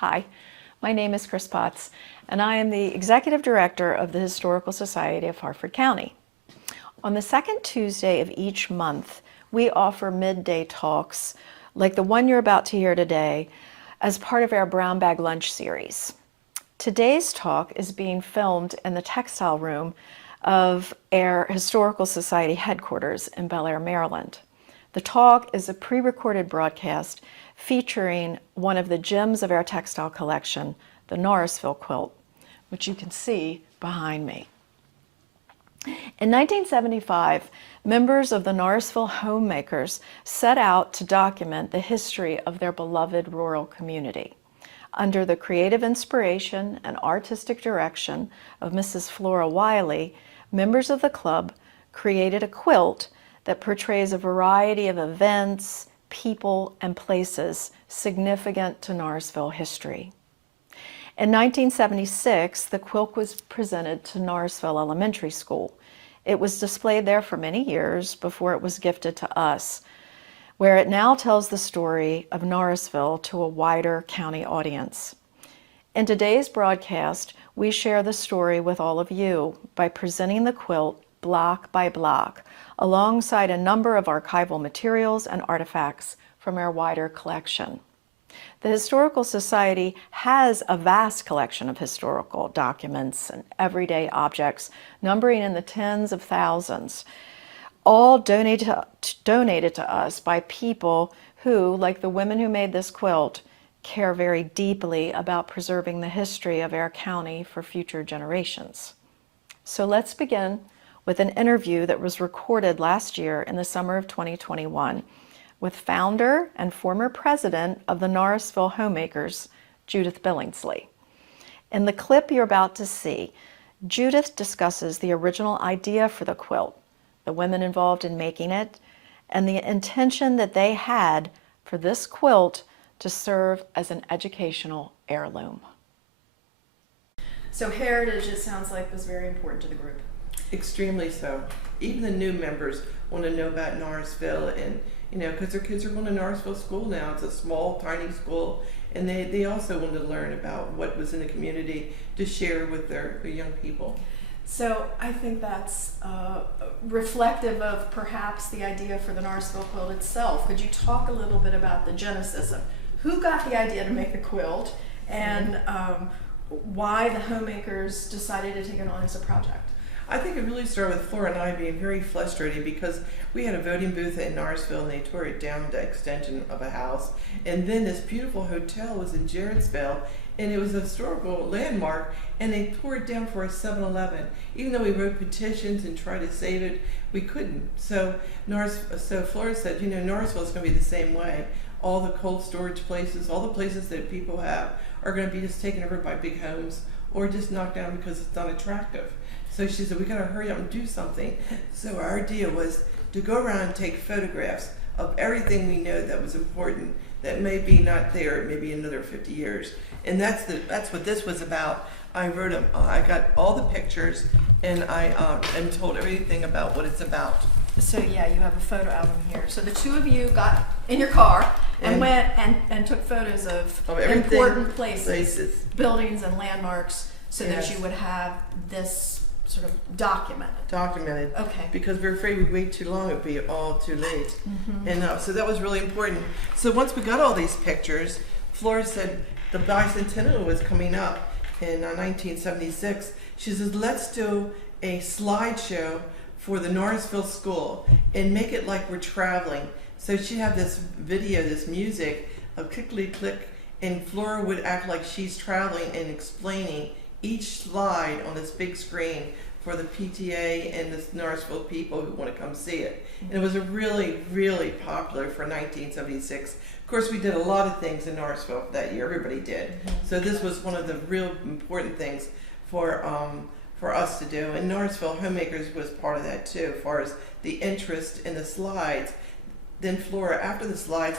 Hi, my name is Chris Potts, and I am the Executive Director of the Historical Society of Harford County. On the second Tuesday of each month, we offer midday talks like the one you're about to hear today as part of our Brown Bag Lunch series. Today's talk is being filmed in the textile room of our Historical Society headquarters in Bel Air, Maryland. The talk is a pre-recorded broadcast featuring one of the gems of our textile collection, the Norrisville Quilt, which you can see behind me. In 1975, members of the Narsville homemakers set out to document the history of their beloved rural community. Under the creative inspiration and artistic direction of Mrs. Flora Wiley, members of the club created a quilt that portrays a variety of events, people, and places significant to Narsville history. In 1976, the quilt was presented to Narsville Elementary School. It was displayed there for many years before it was gifted to us, where it now tells the story of Narsville to a wider county audience. In today's broadcast, we share the story with all of you by presenting the quilt block by block, alongside a number of archival materials and artifacts from our wider collection. The Historical Society has a vast collection of historical documents and everyday objects, numbering in the tens of thousands, all donated to us by people who, like the women who made this quilt, care very deeply about preserving the history of our county for future generations. So let's begin with an interview that was recorded last year in the summer of 2021 with founder and former president of the Norrisville Homemakers, Judith Billingsley. In the clip you're about to see, Judith discusses the original idea for the quilt, the women involved in making it, and the intention that they had for this quilt to serve as an educational heirloom. So heritage, it sounds like, was very important to the group. Extremely so. Even the new members want to know about Narsville, and because their kids are going to Narsville School now. It's a small, tiny school, and they also want to learn about what was in the community to share with their young people. So I think that's reflective of perhaps the idea for the Narsville quilt itself. Could you talk a little bit about the genesis of who got the idea to make the quilt, and why the homemakers decided to take it on as a project? I think it really started with Flora and I being very frustrated because we had a voting booth in Narsville and they tore it down to extension of a house. And then this beautiful hotel was in Jarrettsville, and it was a historical landmark, and they tore it down for a 7-Eleven. Even though we wrote petitions and tried to save it, we couldn't. So Flora said, Narsville is going to be the same way. All the cold storage places, all the places that people have are going to be just taken over by big homes or just knocked down because it's not attractive. So she said, we got to hurry up and do something. So our idea was to go around and take photographs of everything we know that was important that may be not there maybe another 50 years. And that's what this was about. I wrote them. I got all the pictures, and I am told everything about what it's about. So yeah, you have a photo album here. So the two of you got in your car and went and took photos of important places, buildings and landmarks, so that you would have this sort of documented. Okay. Because we're afraid we'd wait too long, it'd be all too late. And so that was really important. So once we got all these pictures, Flora said the bicentennial was coming up in 1976. She says, let's do a slideshow for the Norrisville School and make it like we're traveling. So she'd have this video, this music of clickety-click, and Flora would act like she's traveling and explaining each slide on this big screen for the PTA and the Narsville people who want to come see it. And it was a really, really popular for 1976. Of course, we did a lot of things in Narsville that year. Everybody did. So this was one of the real important things for us to do. And Narsville Homemakers was part of that too, as far as the interest in the slides. Then Flora, after the slides,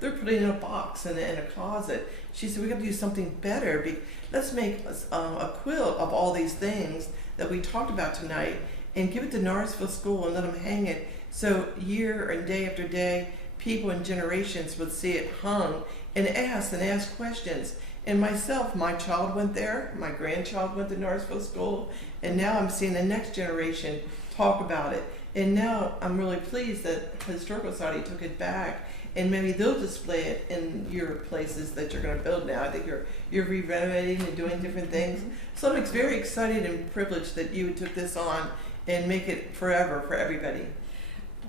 they're putting it in a box in a closet. She said, we got to do something better. Let's make a quilt of all these things that we talked about tonight and give it to Narsville School and let them hang it. So year and day after day, people and generations would see it hung and ask questions. And myself, my child went there, my grandchild went to Narsville School, and now I'm seeing the next generation talk about it. And now I'm really pleased that the Historical Society took it back, and maybe they'll display it in your places that you're going to build now. I think you're re-renovating and doing different things. So I'm very excited and privileged that you took this on and make it forever for everybody.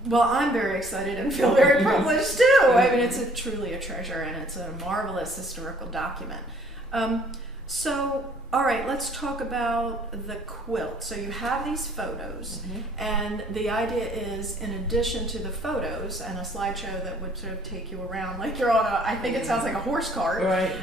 Well, I'm very excited and feel very privileged too. I mean, it's truly a treasure, and it's a marvelous historical document. So, all right, let's talk about the quilt. So you have these photos, and the idea is, in addition to the photos and a slideshow that would sort of take you around like you're on a, I think it sounds like a horse cart, Right.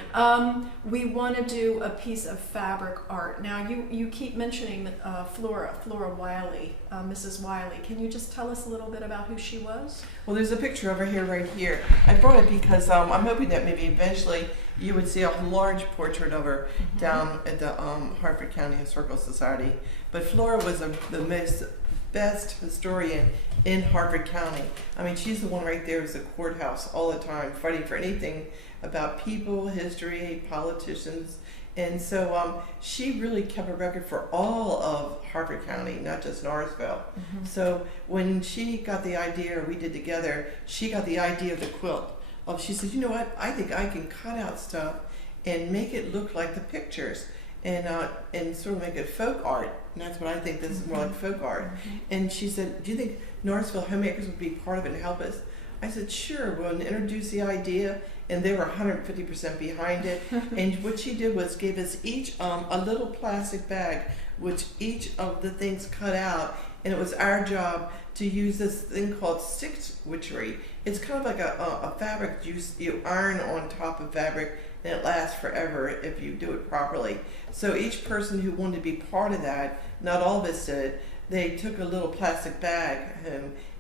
we want to do a piece of fabric art. Now, you keep mentioning Flora Wiley, Mrs. Wiley. Can you just tell us a little bit about who she was? Well, there's a picture over here, right here. I brought it because I'm hoping that maybe eventually you would see a large portrait of her down at the Harford County Historical Society. But Flora was the best historian in Harford County. I mean, she's the one right there who's the courthouse all the time, fighting for anything about people, history, politicians. And so she really kept a record for all of Harford County, not just Norrisville. So when she got the idea, or we did together, she got the idea of the quilt. She said, you know what, I think I can cut out stuff and make it look like the pictures, and sort of make it folk art. And that's what I think, this is more like folk art. And she said, do you think Norrisville homemakers would be part of it and help us? I said, sure, we'll introduce the idea, and they were 150% behind it. And what she did was gave us each a little plastic bag, which each of the things cut out, and it was our job to use this thing called stitchery. It's kind of like a fabric you iron on top of fabric, and it lasts forever if you do it properly. So each person who wanted to be part of that, not all of us did, they took a little plastic bag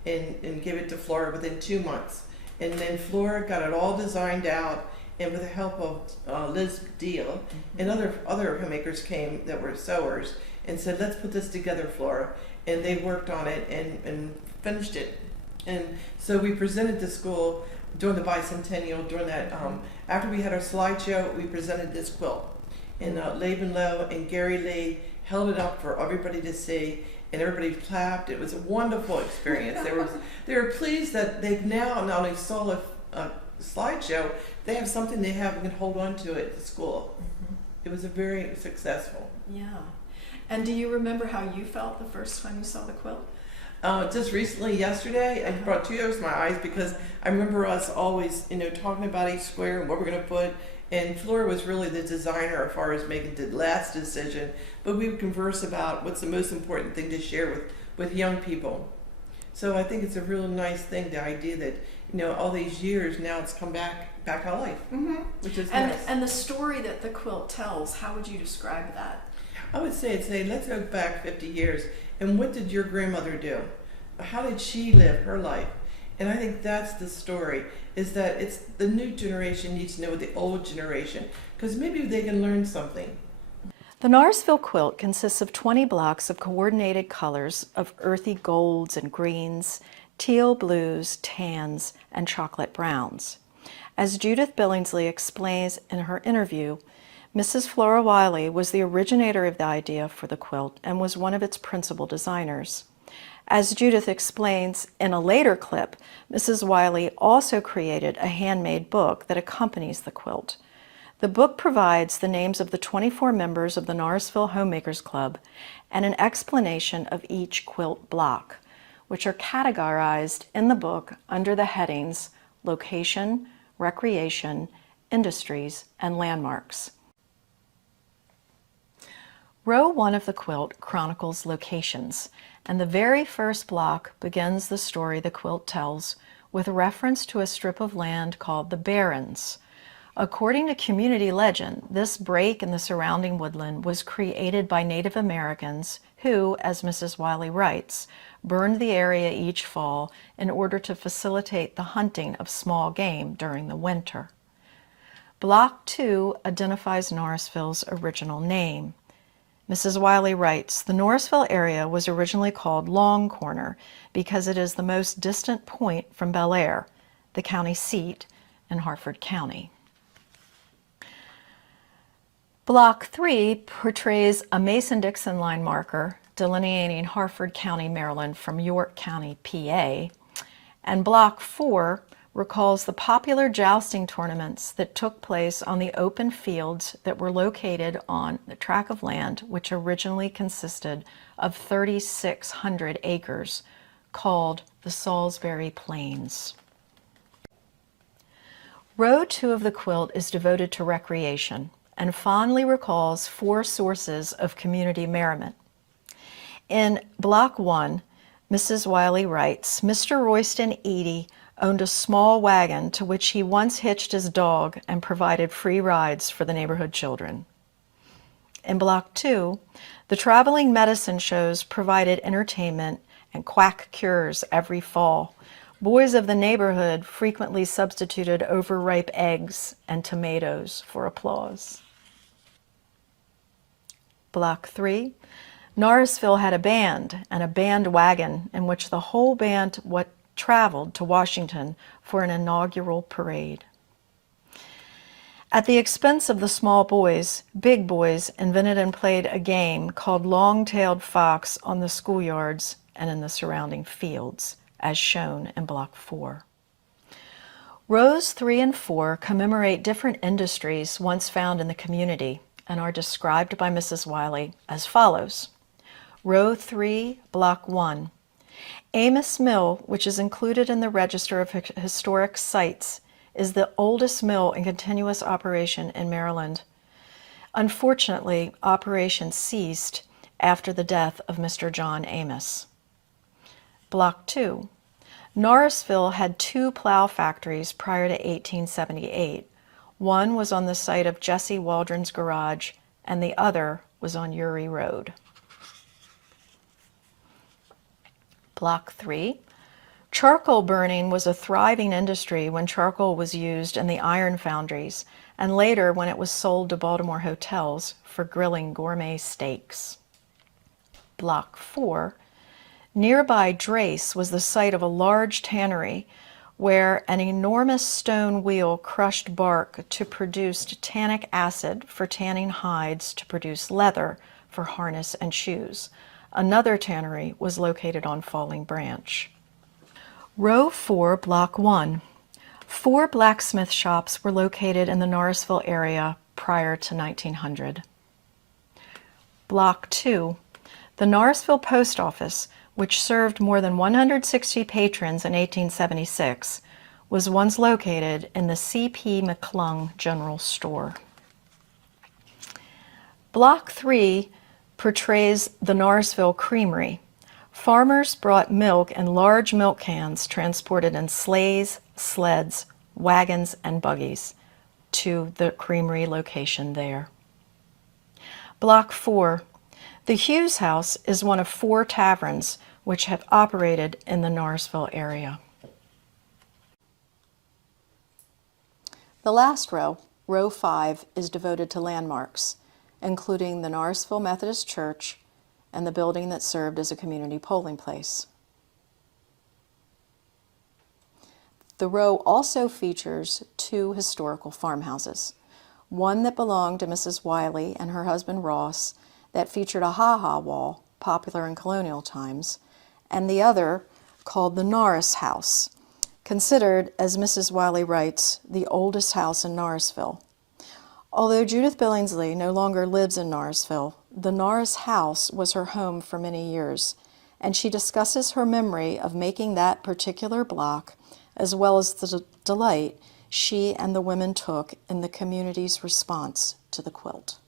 and gave it to Flora within 2 months. And then Flora got it all designed out, and with the help of Liz Deal and other homemakers came that were sewers and said, let's put this together, Flora. And they worked on it and finished it. And so we presented to school during the bicentennial, during that, after we had our slideshow, we presented this quilt. And Laban Lowe and Gary Lee held it up for everybody to see, and everybody clapped. It was a wonderful experience. They were pleased that they've now not only saw a slideshow, they have something they have and can hold on to it at school. It was a very successful. Yeah. And do you remember how you felt the first time you saw the quilt? Just recently, yesterday, I brought tears to my eyes because I remember us always, talking about each square and what we're going to put. And Flora was really the designer as far as making the last decision. But we would converse about what's the most important thing to share with young people. So I think it's a real nice thing, the idea that, all these years now it's come back to life, which is nice. And the story that the quilt tells, how would you describe that? I would say, let's go back 50 years. And what did your grandmother do? How did she live her life? And I think that's the story, is that it's the new generation needs to know the old generation, because maybe they can learn something. The Narsville Quilt consists of 20 blocks of coordinated colors of earthy golds and greens, teal blues, tans, and chocolate browns. As Judith Billingsley explains in her interview, Mrs. Flora Wiley was the originator of the idea for the quilt and was one of its principal designers. As Judith explains in a later clip, Mrs. Wiley also created a handmade book that accompanies the quilt. The book provides the names of the 24 members of the Narsville Homemakers Club and an explanation of each quilt block, which are categorized in the book under the headings Location, Recreation, Industries, and Landmarks. Row 1 of the quilt chronicles locations, and the very first block begins the story the quilt tells with reference to a strip of land called the Barrens. According to community legend, this break in the surrounding woodland was created by Native Americans who, as Mrs. Wiley writes, burned the area each fall in order to facilitate the hunting of small game during the winter. Block 2 identifies Narsville's original name. Mrs. Wiley writes, the Norrisville area was originally called Long Corner because it is the most distant point from Bel Air, the county seat in Harford County. Block 3 portrays a Mason-Dixon line marker delineating Harford County, Maryland from York County, PA. And Block 4 recalls the popular jousting tournaments that took place on the open fields that were located on the tract of land which originally consisted of 3,600 acres, called the Salisbury Plains. Row 2 of the quilt is devoted to recreation and fondly recalls 4 sources of community merriment. In Block 1, Mrs. Wiley writes, Mr. Royston Eady owned a small wagon to which he once hitched his dog and provided free rides for the neighborhood children. In Block 2, the traveling medicine shows provided entertainment and quack cures every fall. Boys of the neighborhood frequently substituted overripe eggs and tomatoes for applause. Block 3, Norrisville had a band and a band wagon in which the whole band traveled to Washington for an inaugural parade. At the expense of the small boys, big boys invented and played a game called Long-Tailed Fox on the schoolyards and in the surrounding fields, as shown in Block 4. Rows 3 and 4 commemorate different industries once found in the community and are described by Mrs. Wiley as follows. Row 3, Block 1. Amos Mill, which is included in the Register of Historic Sites, is the oldest mill in continuous operation in Maryland. Unfortunately, operation ceased after the death of Mr. John Amos. Block 2. Norrisville had 2 plow factories prior to 1878. One was on the site of Jesse Waldron's garage, and the other was on Uri Road. Block 3. Charcoal burning was a thriving industry when charcoal was used in the iron foundries, and later when it was sold to Baltimore hotels for grilling gourmet steaks. Block 4. Nearby Drace was the site of a large tannery where an enormous stone wheel crushed bark to produce tannic acid for tanning hides to produce leather for harness and shoes. Another tannery was located on Falling Branch. Row 4, Block 1. 4 blacksmith shops were located in the Narsville area prior to 1900. Block 2. The Narsville Post Office, which served more than 160 patrons in 1876, was once located in the C.P. McClung General Store. Block 3 portrays the Narsville Creamery. Farmers brought milk in large milk cans transported in sleighs, sleds, wagons, and buggies to the creamery location there. Block 4. The Hughes House is one of 4 taverns which have operated in the Narsville area. The last row, row 5, is devoted to landmarks, including the Narsville Methodist Church and the building that served as a community polling place. The row also features 2 historical farmhouses, one that belonged to Mrs. Wiley and her husband Ross that featured a ha-ha wall, popular in colonial times, and the other called the Norris House, considered, as Mrs. Wiley writes, the oldest house in Narsville. Although Judith Billingsley no longer lives in Narsville, the Norris House was her home for many years, and she discusses her memory of making that particular block, as well as the delight she and the women took in the community's response to the quilt.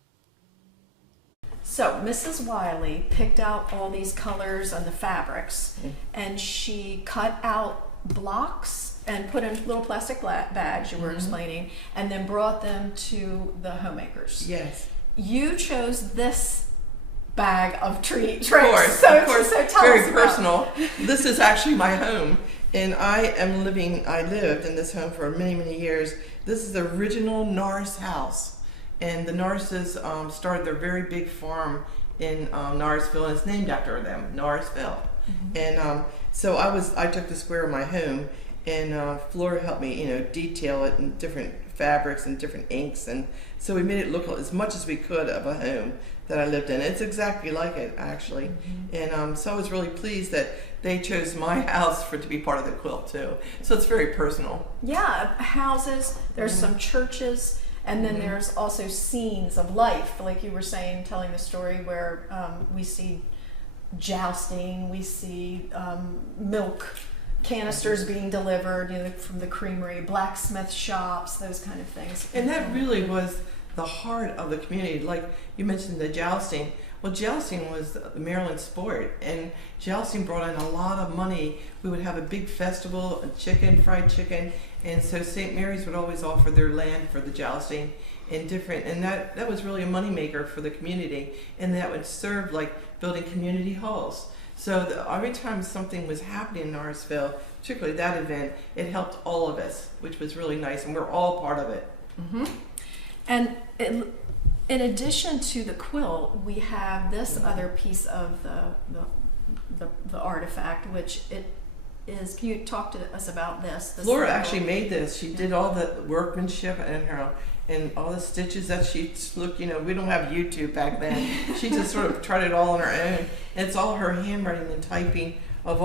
So Mrs. Wiley picked out all these colors and the fabrics, and she cut out blocks and put in little plastic bags, you were explaining, and then brought them to the homemakers. Yes. You chose this bag of treats, Of course, so tell very us about personal. This is actually my home, and I lived in this home for many, many years. This is the original Norris house. And the Norrises started their very big farm in Narsville, and it's named after them, Norrisville. And so I took the square of my home, and Flora helped me, detail it in different fabrics and different inks, and so we made it look as much as we could of a home that I lived in. It's exactly like it, actually. And so I was really pleased that they chose my house to be part of the quilt too. So it's very personal. Yeah, houses, there's some churches, and then there's also scenes of life, like you were saying, telling the story where we see jousting, we see milk canisters being delivered, from the creamery, blacksmith shops, those kind of things. And that really was the heart of the community. Like you mentioned the jousting. Well, jousting was the Maryland sport, and jousting brought in a lot of money. We would have a big festival, fried chicken, and so St. Mary's would always offer their land for the jousting and that was really a moneymaker for the community, and that would serve like building community halls. So every time something was happening in Norrisville, particularly that event, it helped all of us, which was really nice, and we're all part of it. And in addition to the quilt, we have this other piece of the artifact, which it is. Can you talk to us about this? Flora actually made this. She did all the workmanship and all the stitches that she looked. We don't have YouTube back then. She just sort of tried it all on her own. And it's all her handwriting and typing of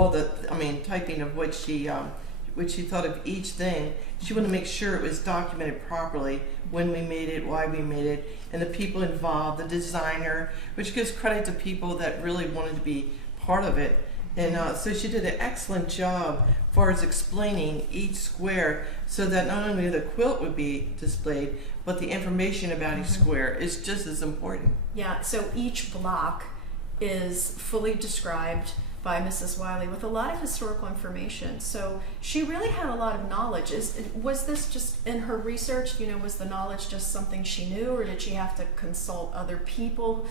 typing of what she thought of each thing. She wanted to make sure it was documented properly, when we made it, why we made it, and the people involved, the designer, which gives credit to people that really wanted to be part of it. And so she did an excellent job as far as explaining each square, so that not only the quilt would be displayed, but the information about each square is just as important. Yeah, so each block is fully described by Mrs. Wiley with a lot of historical information. So she really had a lot of knowledge. Was this just in her research? Was the knowledge just something she knew, or did she have to consult other people?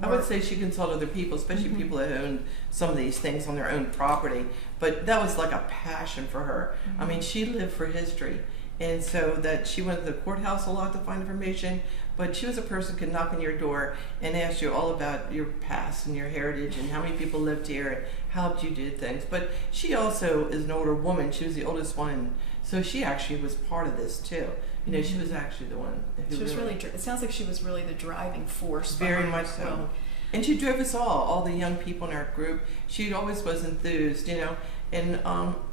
I would say she consulted other people, especially people that owned some of these things on their own property. But that was like a passion for her. I mean, she lived for history. And so that she went to the courthouse a lot to find information, but she was a person who could knock on your door and ask you all about your past and your heritage and how many people lived here and how you did things. But she also is an older woman. She was the oldest one, so she actually was part of this too. She was actually the one who it sounds like she was really the driving force. Very much so. And she drove us all the young people in our group. She always was enthused, and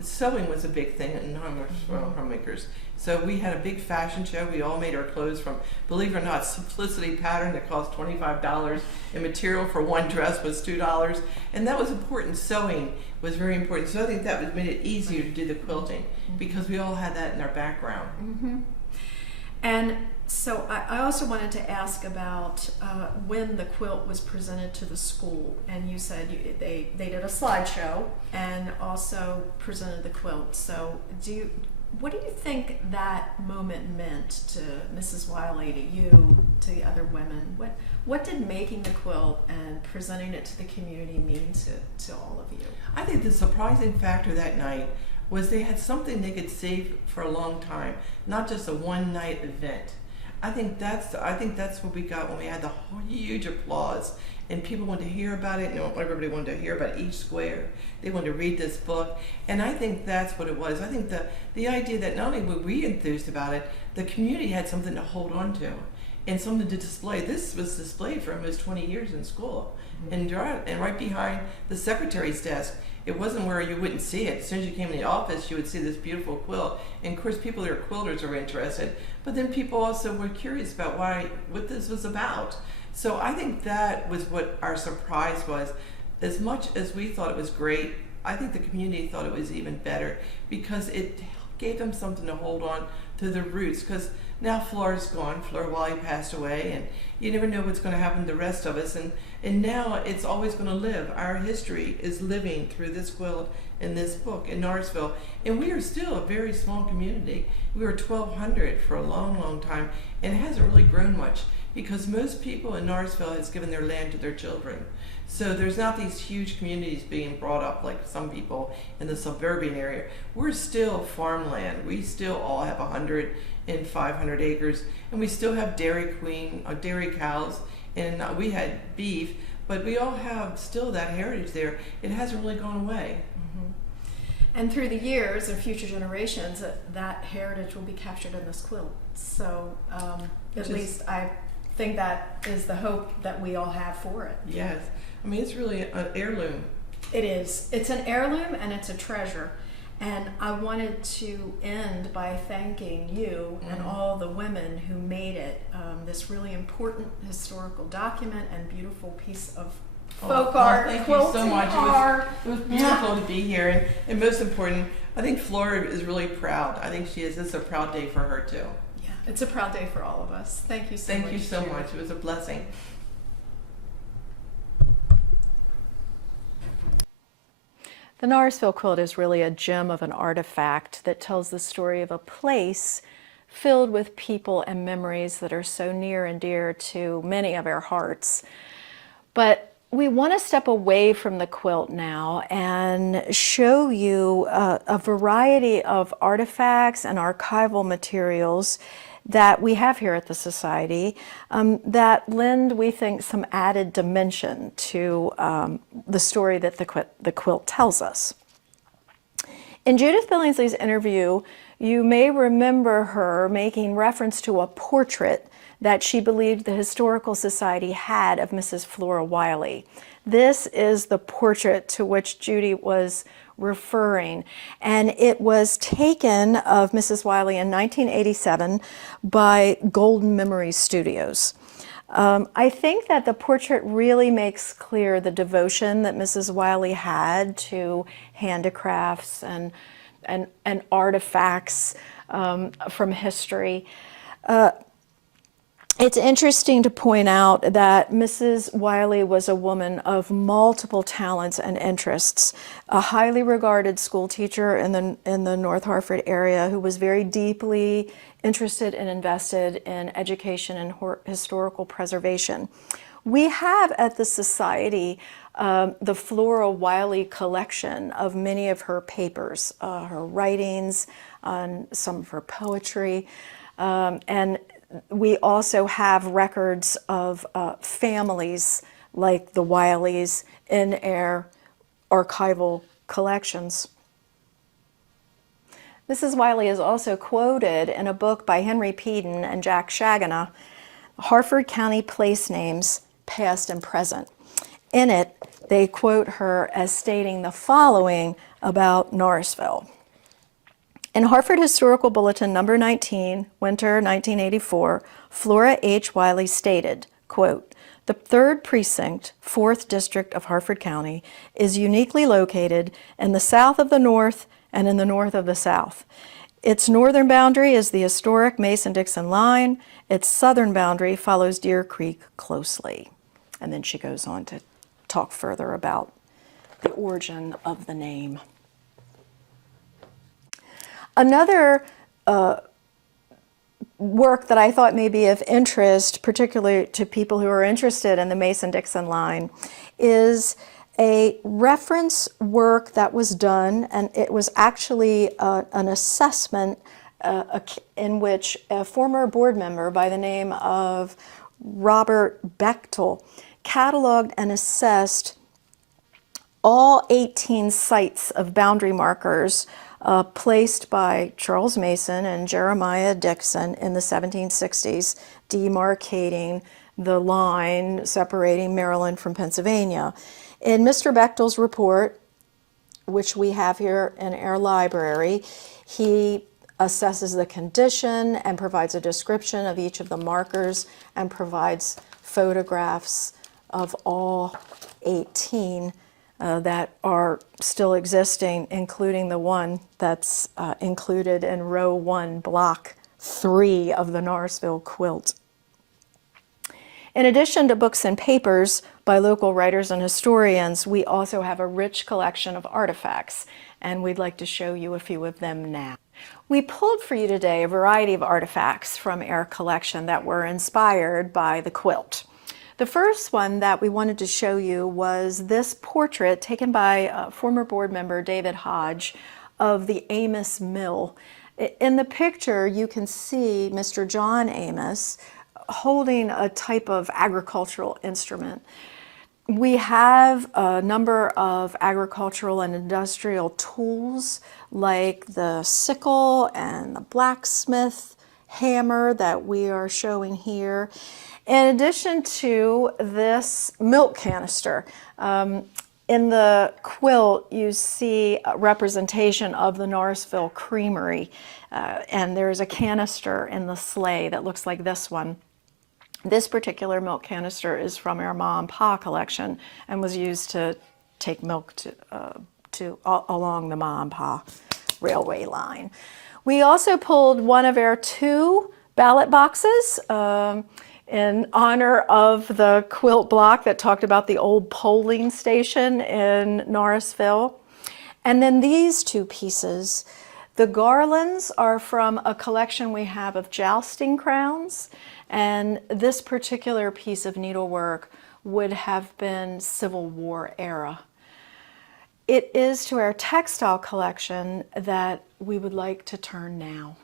sewing was a big thing in homemakers. So we had a big fashion show. We all made our clothes from, believe it or not, simplicity pattern that cost $25, and material for one dress was $2, and that was important. Sewing was very important. So I think that made it easier to do the quilting, because we all had that in our background. And so I also wanted to ask about when the quilt was presented to the school, and you said they did a slideshow and also presented the quilt. So what do you think that moment meant to Mrs. Wiley, to you, to the other women? What did making the quilt and presenting it to the community mean to all of you? I think the surprising factor that night was they had something they could save for a long time, not just a one-night event. I think that's what we got when we had the huge applause, and people wanted to hear about it, and everybody wanted to hear about each square. They wanted to read this book, and I think that's what it was. I think the idea that not only were we enthused about it, the community had something to hold on to and something to display. This was displayed for almost 20 years in school, and right behind the secretary's desk. It wasn't where you wouldn't see it. As soon as you came in the office, you would see this beautiful quilt. And of course, people that are quilters are interested. But then people also were curious about what this was about. So I think that was what our surprise was. As much as we thought it was great, I think the community thought it was even better, because it gave them something to hold on to their roots. Because now Flora's gone. Flora Wiley passed away, and you never know what's going to happen to the rest of us. And now it's always going to live. Our history is living through this quilt and this book in Narsville. And we are still a very small community. We were 1,200 for a long, long time, and it hasn't really grown much, because most people in Narsville has given their land to their children. So there's not these huge communities being brought up like some people in the suburban area. We're still farmland. We still all have 100 and 500 acres, and we still have dairy cows, and we had beef, but we all have still that heritage there. It hasn't really gone away. And through the years and future generations, that heritage will be captured in this quilt. So at least I think that is the hope that we all have for it. Yes. I mean, it's really an heirloom. It is. It's an heirloom and it's a treasure. And I wanted to end by thanking you and all the women who made it this really important historical document and beautiful piece of folk art. Thank you so much. It was beautiful to be here. And most important, I think Flora is really proud. I think she is. It's a proud day for her too. Yeah, it's a proud day for all of us. Thank you so much. Thank you so much. It was a blessing. The Norrisville Quilt is really a gem of an artifact that tells the story of a place filled with people and memories that are so near and dear to many of our hearts. But we want to step away from the quilt now and show you a variety of artifacts and archival materials that we have here at the Society that lend, we think, some added dimension to the story that the quilt tells us. In Judith Billingsley's interview, you may remember her making reference to a portrait that she believed the Historical Society had of Mrs. Flora Wiley. This is the portrait to which Judy was referring, and it was taken of Mrs. Wiley in 1987 by Golden Memory Studios. I think that the portrait really makes clear the devotion that Mrs. Wiley had to handicrafts and artifacts from history. It's interesting to point out that Mrs. Wiley was a woman of multiple talents and interests, a highly regarded school teacher in the North Hartford area who was very deeply interested and invested in education and historical preservation. We have at the Society the Flora Wiley collection of many of her papers, her writings, some of her poetry, and we also have records of families like the Wileys in our archival collections. Mrs. Wiley is also quoted in a book by Henry Peden and Jack Shagana, Harford County Place Names, Past and Present. In it, they quote her as stating the following about Norrisville. In Harford Historical Bulletin number 19, winter 1984, Flora H. Wiley stated, quote, "The 3rd Precinct, 4th District of Harford County is uniquely located in the south of the north and in the north of the south. Its northern boundary is the historic Mason-Dixon line. Its southern boundary follows Deer Creek closely." And then she goes on to talk further about the origin of the name. Another work that I thought may be of interest, particularly to people who are interested in the Mason-Dixon line, is a reference work that was done, and it was actually an assessment in which a former board member by the name of Robert Bechtel cataloged and assessed all 18 sites of boundary markers placed by Charles Mason and Jeremiah Dixon in the 1760s, demarcating the line separating Maryland from Pennsylvania. In Mr. Bechtel's report, which we have here in our library, he assesses the condition and provides a description of each of the markers and provides photographs of all 18 that are still existing, including the one that's included in row 1, block 3 of the Narsville Quilt. In addition to books and papers by local writers and historians, we also have a rich collection of artifacts, and we'd like to show you a few of them now. We pulled for you today a variety of artifacts from our collection that were inspired by the quilt. The first one that we wanted to show you was this portrait taken by former board member David Hodge of the Amos Mill. In the picture, you can see Mr. John Amos holding a type of agricultural instrument. We have a number of agricultural and industrial tools like the sickle and the blacksmith hammer that we are showing here. In addition to this milk canister, in the quilt you see a representation of the Norrisville Creamery, and there's a canister in the sleigh that looks like this one. This particular milk canister is from our Ma and Pa collection and was used to take milk along the Ma and Pa railway line. We also pulled one of our 2 ballot boxes in honor of the quilt block that talked about the old polling station in Norrisville. And then these 2 pieces. The garlands are from a collection we have of jousting crowns, and this particular piece of needlework would have been Civil War era. It is to our textile collection that we would like to turn now.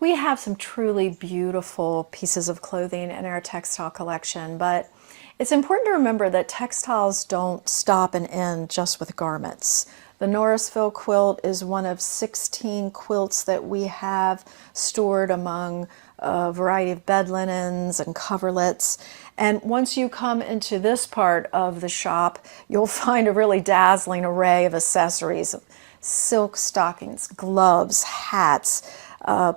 We have some truly beautiful pieces of clothing in our textile collection, but it's important to remember that textiles don't stop and end just with garments. The Norrisville Quilt is one of 16 quilts that we have stored among a variety of bed linens and coverlets. And once you come into this part of the shop, you'll find a really dazzling array of accessories: silk stockings, gloves, hats,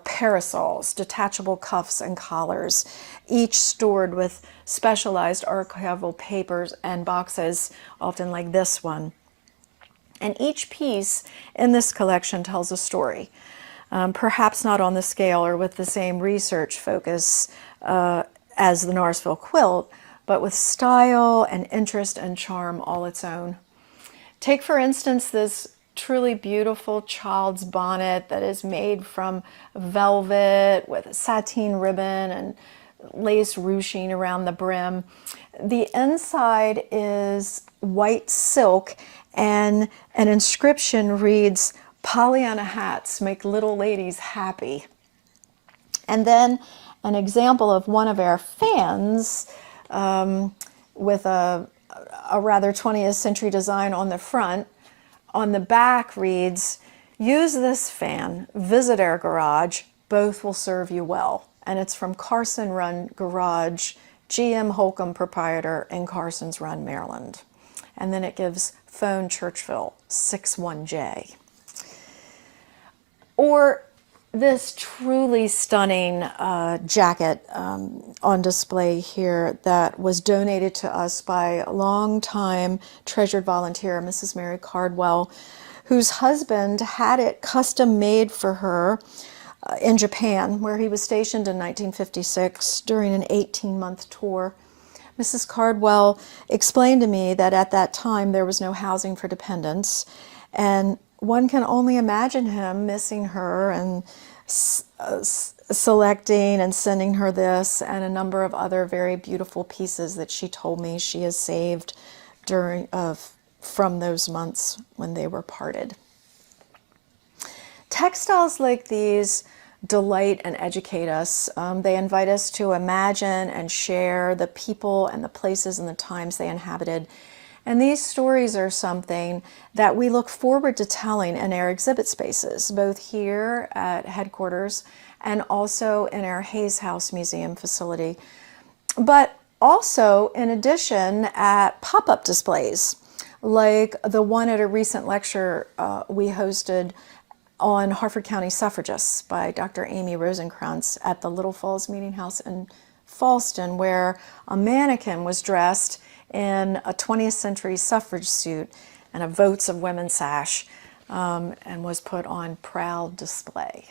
parasols, detachable cuffs and collars, each stored with specialized archival papers and boxes, often like this one. And each piece in this collection tells a story, perhaps not on the scale or with the same research focus as the Narsville Quilt, but with style and interest and charm all its own. Take, for instance, this truly beautiful child's bonnet that is made from velvet with a sateen ribbon and lace ruching around the brim. The inside is white silk, and an inscription reads, "Pollyanna hats make little ladies happy." And then an example of one of our fans with a rather 20th century design on the front. On the back reads, "Use this fan, visit our garage, both will serve you well." And it's from Carson Run Garage, G.M. Holcomb proprietor in Carson's Run, Maryland. And then it gives phone Churchville 61J. Or this truly stunning jacket on display here that was donated to us by a longtime treasured volunteer, Mrs. Mary Cardwell, whose husband had it custom made for her in Japan, where he was stationed in 1956 during an 18-month tour. Mrs. Cardwell explained to me that at that time there was no housing for dependents, and one can only imagine him missing her and selecting and sending her this and a number of other very beautiful pieces that she told me she has saved from those months when they were parted. Textiles like these delight and educate us. They invite us to imagine and share the people and the places and the times they inhabited. And these stories are something that we look forward to telling in our exhibit spaces, both here at headquarters and also in our Hayes House Museum facility, but also in addition at pop-up displays, like the one at a recent lecture we hosted on Harford County suffragists by Dr. Amy Rosenkrantz at the Little Falls Meeting House in Fallston, where a mannequin was dressed in a 20th century suffrage suit and a Votes of Women sash, and was put on proud display.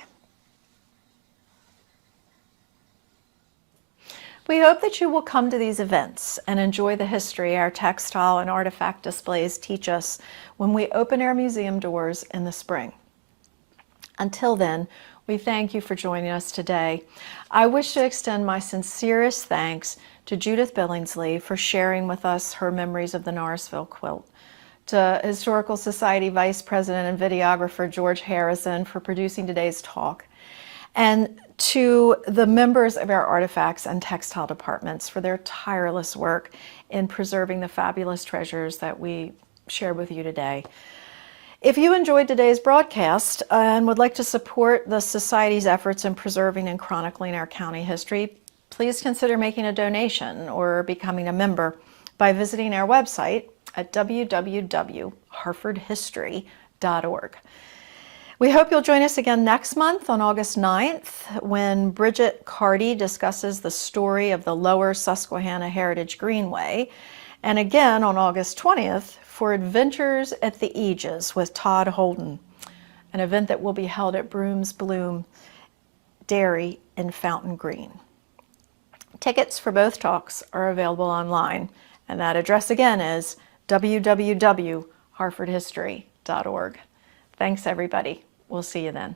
We hope that you will come to these events and enjoy the history our textile and artifact displays teach us when we open our museum doors in the spring. Until then, we thank you for joining us today. I wish to extend my sincerest thanks to Judith Billingsley for sharing with us her memories of the Narsville Quilt, to Historical Society Vice President and videographer George Harrison for producing today's talk, and to the members of our artifacts and textile departments for their tireless work in preserving the fabulous treasures that we shared with you today. If you enjoyed today's broadcast and would like to support the Society's efforts in preserving and chronicling our county history, please consider making a donation or becoming a member by visiting our website at www.harfordhistory.org. We hope you'll join us again next month on August 9th when Bridget Carty discusses the story of the Lower Susquehanna Heritage Greenway, and again on August 20th for Adventures at the Aegis with Todd Holden, an event that will be held at Broom's Bloom Dairy in Fountain Green. Tickets for both talks are available online, and that address again is www.harfordhistory.org. Thanks, everybody. We'll see you then.